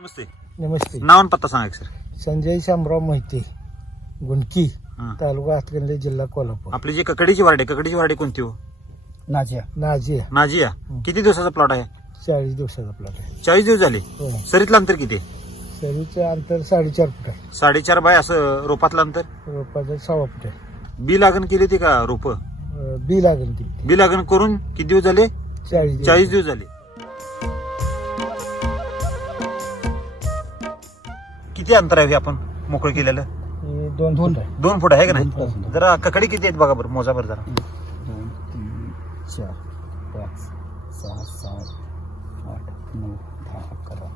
नमस्ते. नमस्ते. नाव पत्ता सांगा एक सर. संजय शामराव मोहिते गुंडकी हां. तालुका हातकंडे जिल्हा कोल्हापूर. आपली जी ककडीची वारडी ककडीची वारडी कोणती हो? नाजिया. नाजिया. नाजिया. किती दिवसाचा प्लॉट आहे? चाळीस दिवसाचा प्लॉट आहे. चाळीस दिवस झाले. हो. सरीतलं अंतर किती आहे? शरीरचं अंतर साडेचार फूट आहे. साडेचार बाय असं रोपातलं अंतर? रोपाचं सव्वा फूट आहे. बी लागण केली होती का रोप? अं, बी लागेल ती. बी लागण करून किती दिवस झाले? चाळीस. चाळीस दिवस झाले. किती अंतर आहे हे आपण मोकळं केलेलं? हे दोन फूट आहे. दोन फूट आहे का दोन फूट नाही. जरा ककडी किती आहेत बघा बरं मोजा बरं जरा. दोन तीन चार पाच सहा सात आठ नऊ दहा अकरा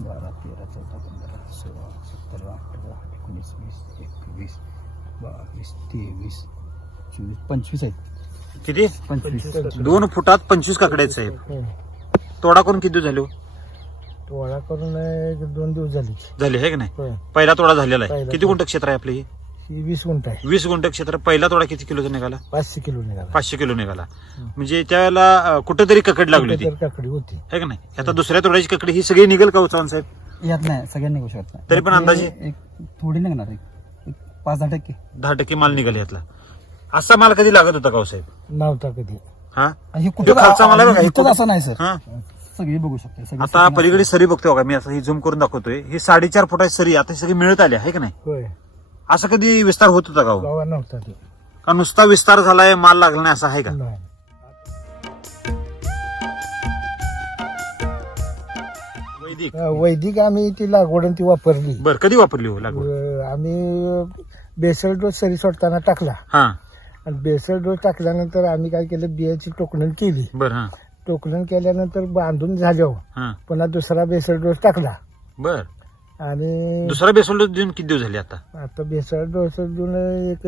बारा तेरा चौदा पंधरा सोळा सतरा अठरा एकोणीस वीस एकवीस बावीस तेवीस चोवीस पंचवीस आहेत. किती? पंचवीस दोन फुटात पंचवीस काकडे आहेत. साहेब तोडा करून किती दिवस झाले? हो? टोळा करून एक दोन दिवस झाले. झाले आहे का नाही? होय. पहिला तोडा झालेला आहे. पहिला किती तोडा. गुंठ क्षेत्र आहे आपलं हे? ही वीस गुंठ आहे. वीस गुंठ क्षेत्र. पहिला तोडा किती किलोचा निघाला? पाचशे किलो निघाला. पाचशे किलो निघाला. हं. म्हणजे त्यावेळेला अं, कुठेतरी ककड लागली होती. कुठं तर काकडी होती. आहे का नाही? आता दुसऱ्या तोड्याची ककडी ही सगळी निघेल का हो चव्हाण साहेब? यात नाही सगळ्यांनी गोष्ट यात नाही. तरी पण अंदाजे? एक एक थोडी निघणार एक एक पाच दहा टक्के. दहा टक्के माल निघाल यातला. असा माल कधी लागत होता का हो साहेब? नव्हता कधी. हा? आणि हे जो खालचा माल आहे बघा, हे कुठं- असं नाही सर. हा? सगळी बघू शकते सगळी आता सगळी पलीकडे सरी बघतोय बघा मी असं ही झूम करून दाखवतोय. ही साडेचार फुटाची सरी आता सगळी मिळत आली आहे का नाही? होय. असं कधी विस्तार होत होता का हो? गावा नव्हता तो. का नुसता विस्तार झालाय माल लागला नाही असं आहे का? नाही. वैदिक. अं, वैदिक आम्ही ती लागवड आणि ती वापरली. बर कधी वापरली हो लागवड? अं, आम्ही बेसल डोस सरी सोडताना टाकला. हा. आणि बेसल डोस टाकल्यानंतर आम्ही काय केलं बियाची टोकणन केली. बर हा. टोकणन केल्यानंतर बांधून झाल्यावर हा. पुन्हा दुसरा बेसल डोस टाकला. बर. आणि दुसरा बेसोल देऊन किती दिवस झाले आता? आता बेसल डोस देऊन एक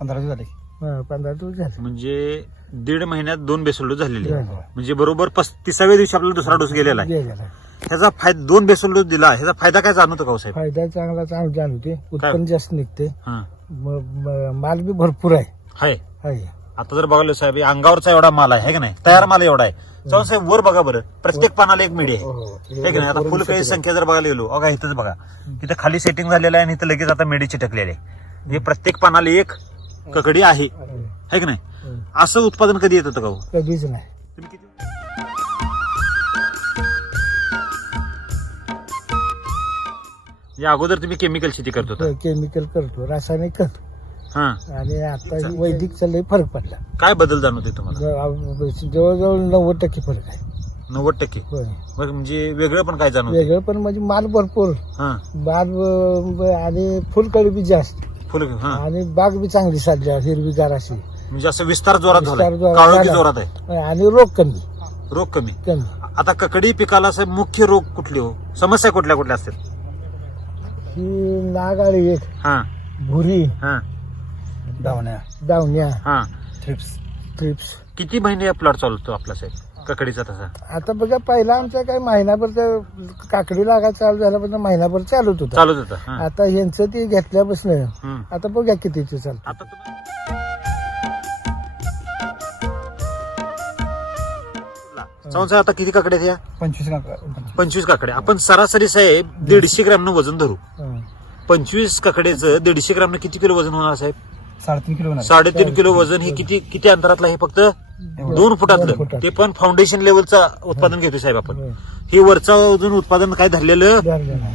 पंधरा दिवस झाले. हा, पंधरा दिवस झाले. म्हणजे दीड महिन्यात दोन बेसोल झालेले झाले. म्हणजे बरोबर पस्तीसाव्या दिवशी आपल्याला दुसरा डोस गेलेला आहे. गेलेला. ह्याचा फायदा दोन बेसोल डोस दिला. ह्याचा फायदा काय जाणवतो का हो साहेब? फायदा चांगला चांगला जाणवते उत्पन्न जास्त निघते हा. म- म- माल बी भरपूर आहे. हाय. आहे आता जर बघायला साहेब हे अंगावरचा एवढा माल आहे है का नाही? तयार माल एवढा आहे. साहेब वर बघा बरं. प्रत्येक पानाला एक मिडी आहे. हो, हो. हे की नाही? आता फुल काही संख्या जर बघायला गेलो बघा इथंच बघा. इथं खाली सेटिंग झालेलं आहे आणि इथं लगेच आता मेडी चिटकलेली आहे. हे प्रत्येक पानाला एक ककडी आहे. है की नाही. असं उत्पादन कधी येत होतं का हो? कधीच नाही. तुम्ही किती- या अगोदर तुम्ही केमिकल शेती करत होता. केमिकल करतो रासायनिक करतो. हा. आणि आता वैदिकचा लय फरक पडला. काय बदल जाणवते तुम्हाला? जवळजवळ नव्वद टक्के फरक आहे. नव्वद टक्के? होय. बरं, म्हणजे वेगळं पण काय जाणवते वेगळं पण म्हणजे माल भरपूर. हा. बाग आणि फुलकळी बी जास्त. फुल हा. आणि बाग बी चांगली साधली हिरवीगार अशी. म्हणजे असं विस्तार जोरात झाला विस्तार जोरात काळोखी झाला. जोरात आहे. आणि रोग कमी. रोग कमी. कमी. आता ककडी पिकाला असं मुख्य रोग कुठले हो? समस्या कुठल्या कुठल्या असतात ही नागाळी एक हा. भुरी हा. धावण्या. दावण्या हा. थ्रिप्स ट्रिप्स किती महिने प्लॉट चालतो आपला साहेब? ककडीचा तसा? आता बघा पहिला आमचा काय महिनाभर तर काकडी लागा चालू झाल्यापासून महिनाभर चालूच होता. चालूच होता हा. आता यांचं ते घेतल्यापासून हम्म. आता बघा किती ते चालतं आता तुम्ही- साहेब आता किती काकडे आहेत या? पंचवीस का- पंचवीस काकडे आपण सरासरी साहेब दीडशे ग्रॅमनं वजन धरू. पंचवीस काकड्याचं दीडशे ग्रॅमनं किती किलो वजन होणार साहेब? साडेतीन किलो होणार साडेतीन किलो वजन हे किती किती अंतरातलं आहे फक्त दोन फुटातलं फुटात. ते पण फाउंडेशन लेवलचं उत्पादन घेतोय साहेब आपण हं. हे वरचं अजून उत्पादन काय धरलेलं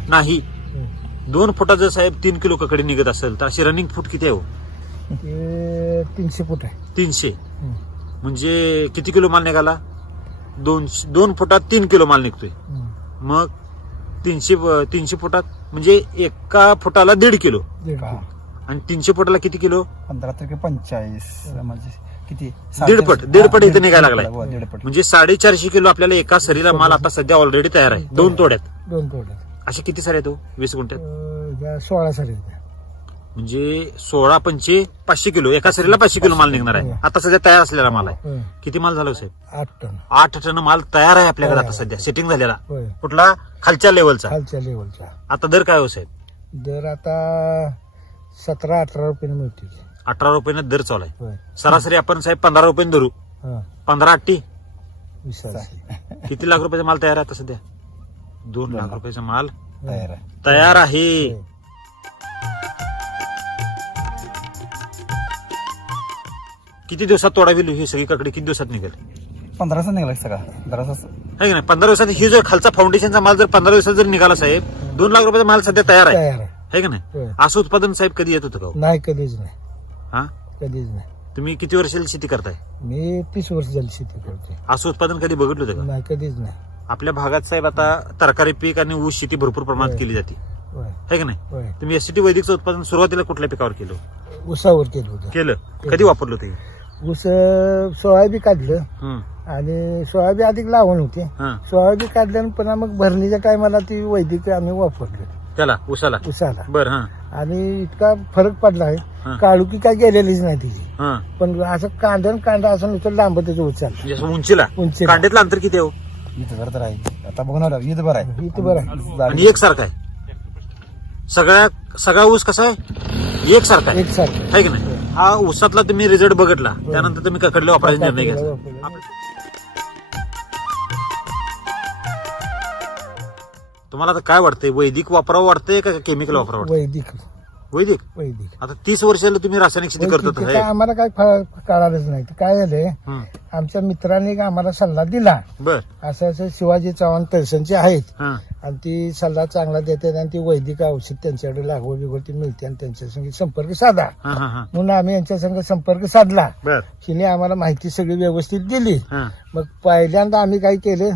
नाही. हं. दोन फुटाचं साहेब तीन किलो ककडी निघत असेल तर अशी रनिंग फूट किती आहे हो? तीनशे फूट आहे तीनशे हं. म्हणजे किती किलो माल निघाला दोन दोन फुटात तीन किलो माल निघतोय हं. मग तीनशे तीनशे फुटात म्हणजे एका फुटाला दीड किलो. आणि तीनशे फुटाला किती किलो? पंधरा तारखे पंचेचाळीस म्हणजे किती? दीडपट दीडपट इथे निघायला लागलाय. दीडपट म्हणजे साडेचारशे किलो आपल्याला एका सरीला माल आता सध्या ऑलरेडी तयार आहे. दोन तोड्यात. दोन तोड्यात असे किती सारे आहेत हो? वीस गुंठ्यात? अं, सोळा साडी होत्या म्हणजे सोळा पंचे पाचशे किलो. एका सरीला पाचशे किलो माल निघणार आहे. आता सध्या तयार असलेला माल आहे. किती माल झाला हो साहेब? आठ टन. आठ टन माल तयार आहे आपल्याकडे आता. सध्या. सेटिंग झालेला. होय. कुठला? खालच्या लेवलचा खालच्या लेवलचा आता दर काय हो साहेब? दर आता सतरा अठरा रुपयाने मिळते अठरा रुपयाने दर चालू आहे. होय. सरासरी आपण साहेब पंधरा रुपयाने धरू. हा. पंधरा अट्टी किती लाख रुपयाचा माल तयार आहे आता सध्या? दोन लाख रुपयाचा माल तयार आहे. तयार आहे. किती दिवसात तोडा विलू ही सगळी काकडी किती दिवसात निघेल? पंधरा निघाला सगळा. आहे की नाही? पंधरा दिवसात ही जर खालचा फाउंडेशनचा माल जर पंधरा दिवसात जर निघाला साहेब दोन लाख रुपयाचा माल सध्या तयार आहे. तयार आहे. है की नाही? होय. असं उत्पादन साहेब कधी येत होतं का हो? नाही कधीच नाही. हा? कधीच नाही. तुम्ही किती वर्षाची शेती करताय? मी तीस वर्ष झाली शेती करते असं उत्पादन कधी बघितलं होतं का? नाही कधीच नाही. आपल्या भागात साहेब आता तरकारी पीक आणि ऊस शेती भरपूर प्रमाणात होय. केली जाते. होय. है की नाही? होय. तुम्ही एसटी वैदिकचं उत्पादन सुरुवातीला कुठल्या पिकावर केलं? उसावर केलं होतं. केलं. कधी वापरलं ते ऊस सोयाबी काढलं. आणि सोयाबी अधिक लावण होते. सोयाबी काढल्यानं पुन्हा मग भरणीच्या टायमाला ती वैदिक आम्ही वापरले. त्याला उसाला. उसाला. बर हा. आणि इतका फरक पडला हा. आहे काळुकी काय गेलेलीच नाही तिची. हा. पण असं कांदन कांदा असं नुसतं लांब त्याचं उचाल म्हणजे असं उंचीला. उंचीला. कांड्यातलं अंतर किती आहे हो? इथं बरं तर आहे. आता बघणार इथं बरं आहे. इथं बरं आहे. आणि एकसारखा आहे. सगळ्या सगळा ऊस कसा आहे? एकसारखा आहे. एक सारखं है की नाही? हा ऊसातला तुम्ही रिझल्ट बघितला. त्यानंतर तुम्ही ककडले वापरायचा निर्णय घ्यायचा तुम्हाला आता काय वाटतंय? वैदिक वापरावं वाटतंय का केमिकल वापरावं वाटतंय? वैदिक. वैदिक? वैदिक. आता तीस वर्षाला तुम्ही रासायनिक शेती करत वैदिक होता काय? आम्हाला काय फ- कळालंच नाही. काय झालंय? आमच्या मित्रांनी आम्हाला सल्ला दिला. बर. असं असं शिवाजी चव्हाण तळसनचे आहेत. हा. आणि ती सल्ला चांगला देतात आणि ती वैदिक औषध त्यांच्याकडे लागवड बिगवड ती मिळते आणि त्यांच्या संग संपर्क साधा. हा हा हा. म्हणून आम्ही यांच्या संग संपर्क साधला. बर. हिने आम्हाला माहिती सगळी व्यवस्थित दिली. हा. मग पहिल्यांदा आम्ही काय केलं?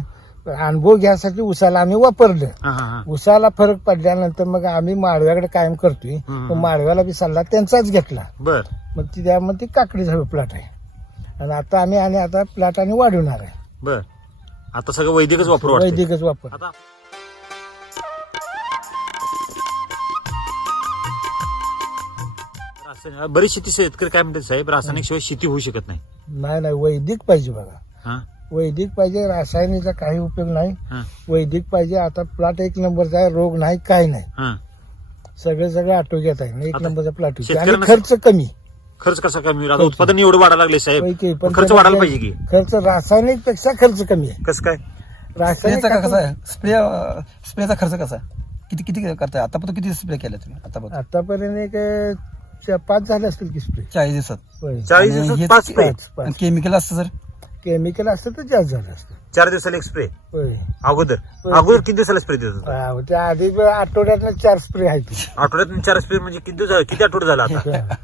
अनुभव घ्यासाठी उसाला आम्ही वापरलं. हा हा हा. उसाला फरक पडल्यानंतर मग आम्ही माळव्याकडे कायम करतोय. हम्म. मग माळव्याला बी सल्ला त्यांचाच घेतला. बर. मग ती त्यामध्ये ती काकडी झाड प्लॉट आहे. आणि आता आम्ही आणि आता प्लॉट आणि वाढवणार आहे. बर. आता सगळं वैदिकच वापरू वाटतंय. वैदिकच वापर. आता रासायनिक- बरीच शेती शेतकरी काय म्हणतात साहेब? रासायनिक शिवाय शेती होऊ शकत नाही. नाही नाही वैदिक पाहिजे बघा. हा? वैदिक पाहिजे रासायनिकचा काही उपयोग नाही. हा. वैदिक पाहिजे आता प्लॉट एक नंबरचा आहे रोग नाही काय नाही. हा. सगळं सगळं आटोक्यात आहे एक आता नंबरचा प्लॉट आणि शेतकऱ्यांना- खर्च कमी. खर्च कसा कमी होईल? आता उत्पादन एवढं वाढायला लागले साहेब. पण खर्च वाढायला पाहिजे की. खर्च रासायनिकपेक्षा खर्च कमी आहे. कसं काय? रासायनिक स्प्रेचा कसा आहे? स्प्रे स्प्रेचा खर्च कसा आहे? किती किती करताय? आतापर्यंत किती स्प्रे केले तुम्ही? आतापर्यंत? आतापर्यंत एक अं, चा- पाच झाले असतील की स्प्रे. चाळीस दिवसात. चाळीस आणि दिवसात हेच- पाच स्प्रे. पाच पाच. केमिकल असतं सर? केमिकल असतं तर जास्त झालं असतं. चार दिवसाला एक स्प्रे होय. अगोदर. अगोदर किती दिवसाला स्प्रे देत होता? त्या आधी आठवड्यातनं चार स्प्रे आहेत आठवड्यात चार स्प्रे म्हणजे किती दिवस किती आठवडे झाला आता?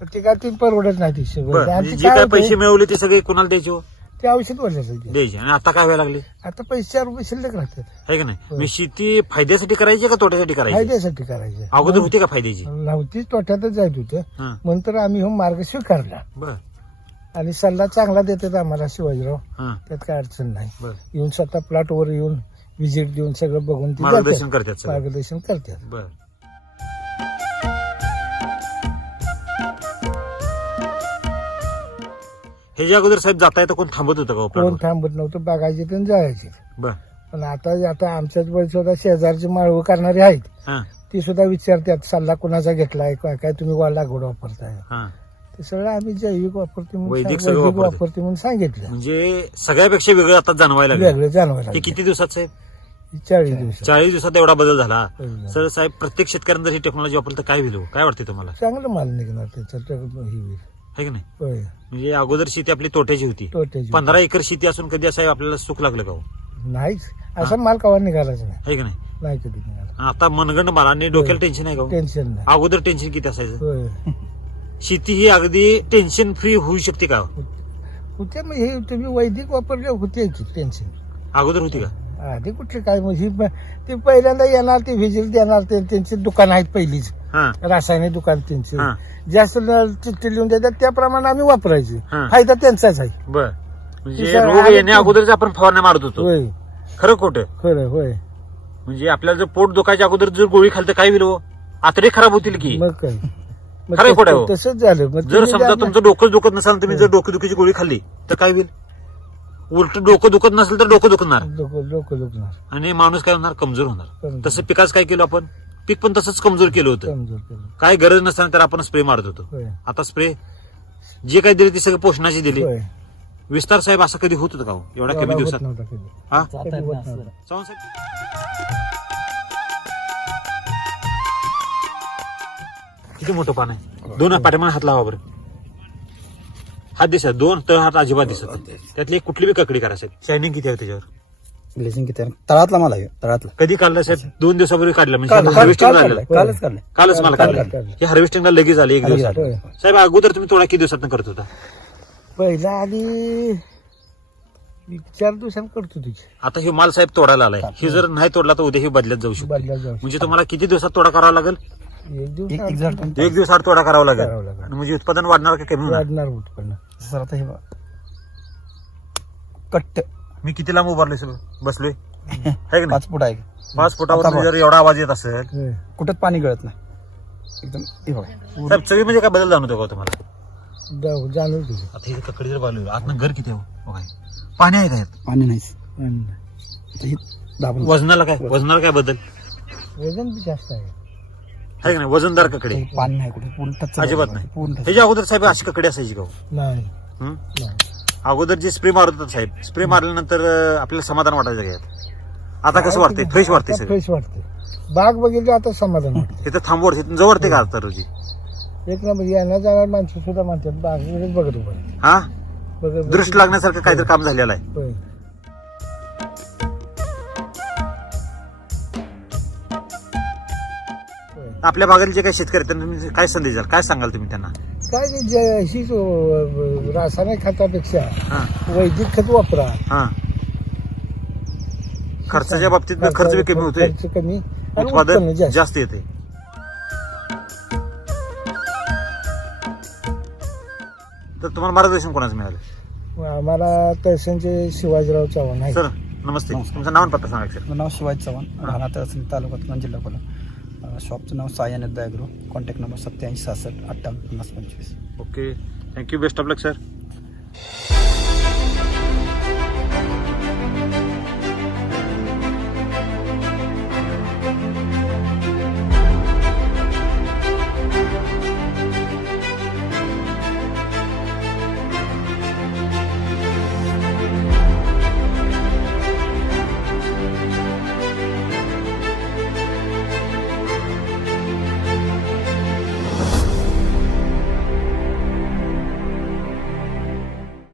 पण ते काय ती परवडत नाही ती बरं सगळं आणि म्हणजे ती जे काय पैसे मिळवले ते सगळे कोणाला द्यायचे हो? ते औषध द्यायचे. आणि आता काय व्हायला लागले? आता पैसे चार रुपये शिल्लक राहतात. आहे का नाही? मी शेती फायद्यासाठी करायची का तोट्यासाठी करायची? फायद्यासाठी करायचे. अगोदर होती का फायद्याची? नव्हतीच तोट्यातच जायत होतं. हा. नंतर आम्ही हो मार्ग स्वीकारला. बर. आणि सल्ला चांगला देतात आम्हाला शिवाजीराव. हा. त्यात काय अडचण नाही. बर. येऊन स्वतः प्लॉट वर येऊन व्हिजिट देऊन सगळं बघून ती मार्गदर्शन जातात. करतात सगळं. मार्गदर्शन करतात. बर. हे जे अगोदर साहेब जाता येतं कोण थांबत होतं का हो कोण प्लॉटवर? थांबत नव्हतं बघायचे तर जायचे. बर. पण आता आता आमच्याच वेळी सुद्धा शेजारचे माळवं करणारे आहेत. हा. ती सुद्धा विचारतात सल्ला कुणाचा घेतलाय काय काय तुम्ही वा लागवड वापरताय. हा. ते सगळं आम्ही जैविक वापरतो म्हणून वैदिक सांग- सगळं वैदिक वापरतो. वापरतो म्हणून सांगितलं. म्हणजे सगळ्यापेक्षा वेगळं आता जाणवायला लागलं. वेगळं जाणवायला हे किती दिवसात साहेब? लागलं. चाळीस दिवस चाळीस दिवसात एवढा बदल झाला. सर साहेब प्रत्येक शेतकऱ्यांना जर ही टेक्नॉलॉजी वापरलं तर काय होईल हो? काय वाटते तुम्हाला? चांगलं माल निघणार त्याच्यात. हे होईल. आहे की नाही? होय. म्हणजे अगोदर शेती आपली तोट्याची होती. तोट्याची पंधरा एकर शेती असून कधी असं आपल्याला सुख लागलं का हो? नाहीच. असा माल कवा निघालाच नाही. आहे की नाही? नाही कधी निघाला. आता मनगंड माल आणि डोक्याला टेन्शन आहे का हो? टेन्शन नाही. अगोदर टेन्शन किती असायचं? होय. शेती ही अगदी टेन्शन फ्री होऊ शकते का? हो? होते मग हे तुम्ही वैदिक वापरले होते की टेन्शन अगोदर होती का? आधी कुठे काय मग ही प- ते पहिल्यांदा येणार ते व्हिजिट देणार ते त्यांची दुकान आहेत पहिलीच. हा. रासायनिक दुकान त्यांची. हा. जास्त चिठ्ठी लिहून देतात त्याप्रमाणे आम्ही वापरायचे. हा. फायदा त्यांचाच आहे. बर. म्हणजे ते सर, रोग आलं येण्या ते- अगोदरच आपण फवारण्या मारत होतो. होय. खरं खोटं? खरं होय. म्हणजे आपल्याला जर पोट दुखायच्या अगोदर जर गोळी खाल तर काय होईल हो? आतडे खराब होतील की? मग काय? मग खरं आहे खोटं आहे तस-? तसंच झालं मग जर तुम्ही समजा द्या ना. तुमचं डोकं दुखत नसाल तुम्ही जर डोकं दुखीची गोळी खाल्ली तर काय होईल उलट डोकं दुखत नसेल तर डोकं दुखणार डोकं डोकं दुखणार आणि माणूस काय होणार कमजोर होणार कमजोर. तसं पिकाच काय केलं आपण पीक पण तसंच कमजोर केलं होतं केलं काय गरज नसताना तर आपण स्प्रे मारत होतो होय आता स्प्रे जे काही दिले ते सगळं पोषणाची दिली होय विस्तार साहेब असं कधी होत होतं का हो? एवढ्या कमी एवढा होत दिवसात नव्हता कधी. हा कधी येत होत नाही असं. नव्हता. चव्हाण साहेब किती मोठं पान आहे? दोन पाठीमागे हात लावा बरं. हात दिसत दोन तर हात अजिबात दिसत नाही. त्यातली एक कुठली बी ककडी करा साहेब शायनिंग किती आहे त्याच्यावर? ब्लेसिंग किती आहे? तळातला मला आहे, तळातला. कधी काढलं साहेब दोन दिवसापूर्वी काढलं म्हणजे काल- हार्वेस्टिंग काल कालच मला काल- काढलं काढलं. हे हार्वेस्टिंगला लगेच झालं एक दिवस. होय. साहेब अगोदर तुम्ही थोडा किती दिवसात करत होता? पहिला आधी चार दिवसांनी करतो तुझी आता हे माल साहेब तोडायला आलाय. हे. जर नाही तोडला तर उद्या हे बदलत जाऊ शकतो. जाऊ म्हणजे तुम्हाला किती दिवसात तोडा करावा लागेल? एक दिवस एक- एक झाड पण एक दिवसात तोडा करावा लागेल. करावं लागेल. आणि म्हणजे उत्पादन वाढणार का कमी होणार? वाढणार उत्पन्न. सर आता हे बघा. कट्ट. मी किती लांब उभारलोय सर बसलोय? है की नाही? पाच फूट आहे. पाच फुटावर जर एवढा आवाज येत असेल. होय. कुठंच पाणी गळत नाही. एकदम हे बघा. साहेब चवी म्हणजे काय बदल जाणवतो का हो तुम्हाला? जाऊ- जाणून तुझी आता हे ककडी जर आतनं घर किती आहे हो? बघा. पाणी आहे का यात? पाणी नाहीच. आणि आता हे दाबून वजनाला काय वजनाला काय बदल? वजन बी जास्त आहे. आहे का नाही? वजनदार ककडे. पाणी नाही कुठे. पूर्ण अजिबात नाही. पूर्ण. ह्याच्या अगोदर साहेब अशी ककडे असायची का हो? नाही. हं? नाही. अगोदर जे स्प्रे मारत होतात साहेब स्प्रे मारल्यानंतर अं, आपल्याला समाधान वाटायचं का यात? आता कसं वाटतंय? फ्रेश वाटतंय सगळं. फ्रेश वाटते बाग बघितली आता समाधान वाटतं तिथं थांबवड तिथून जवळते का आता रोजी? एक नंबर येणार जाणार माणसं सुद्धा म्हणतात बागेकडेच बघत उभं हा? बघत दृष्ट लागण्यासारखं काहीतरी काम झालेलं आहे. होय. आपल्या भागातील जे काही शेतकरी आहेत, त्यांना तुम्ही काय संदेश द्याल? काय सांगाल तुम्ही त्यांना? काय ते जे- हीच अं, रासायनिक खतापेक्षा हा. वैदिक खत वापरा. हा. खर्चाच्या बाबतीत बी खर्च बी कमी होतोय. खर्च कमी आणि उत्पादन उत्पन्न जास्त. जास्त येते तर तुम्हाला मार्गदर्शन कोणाचं मिळालं? आम्हाला तहसीलचे शिवाजीराव चव्हाण आहे सर नमस्ते. नमस्कार. तुमचं नाव आणि पत्ता सांगा सर. नाव शिवाजी चव्हाण राहणार तहसील तालुका तुमान जिल्हा कोल्हापूर. शॉपचं नाव सायन दयागृह कॉन्टॅक्ट नंबर सत्याऐंशी सहासष्ट अठ्ठावन्न पन्नास पंचवीस. Okay thank you best of luck sir